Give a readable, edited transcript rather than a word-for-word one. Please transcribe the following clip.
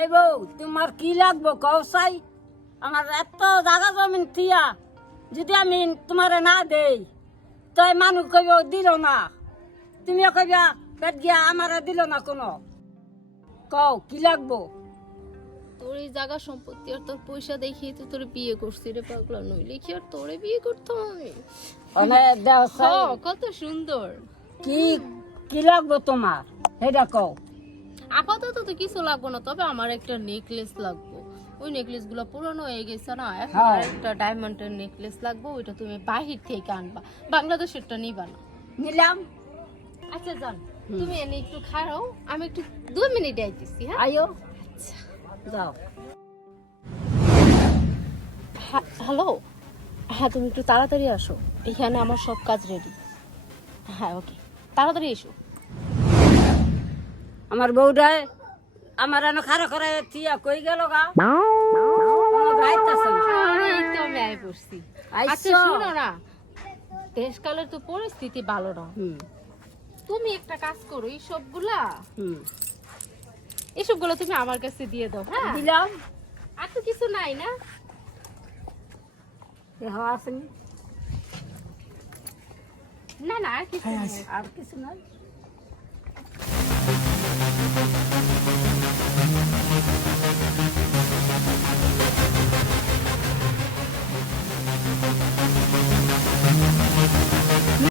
এই বউ তোমার কি লাগবো কও চাই আমার এত জায়গা জমিন থিয়া যদি আমি তোমারে না দেই তো মানুষ কইব দিল না তুমিও কইবা পেট গিয়া আমারে দিল না কোনো কও কি লাগবো তোর এই জায়গা সম্পত্তি আর তোর পয়সা দেখিয়ে তো তোর বিয়ে করছি রে পাগলা, নইলে কি আর তোরে বিয়ে করতাম আমি? অনেক দেও চাই কত সুন্দর। কি কি লাগবো তোমার সেটা কও আপাতত তো কিছু লাগবে না, তবে আমার একটা নেকলেস লাগবে। ওই নেকলেস গুলো পুরনো হয়ে গেছে না, এখন হ্যাঁ। একটা ডায়মন্ডের নেকলেস লাগবে, ওইটা তুমি বাহির থেকে আনবা, বাংলাদেশেরটা নিবা না। নিলাম আচ্ছা জান, তুমি এনে একটু খাও, আমি একটু 2 মিনিট আইতেছি। হ্যাঁ আইও যাও হ্যালো, হ্যাঁ তুমি একটু তাড়াতাড়ি আসো, এখানে আমার সব কাজ রেডি। হ্যাঁ ওকে, তাড়াতাড়ি এসো। আমার বউটায় আমার এনে খারা করে থিয়া কই গেল গা গাইতেছে না এই তো আমি আই পড়ছি। আচ্ছা আইসো। শুনো না, দেশকালের তো পরিস্থিতি ভালো না, হুম তুমি একটা কাজ করো, হুম এইসবগুলো তুমি আমার কাছে দিয়ে দাও। হ্যাঁ দিলাম আর তো কিছু নাই না? হওয়া আসেনি না না আর কিছু নাই। আর কিছু নাই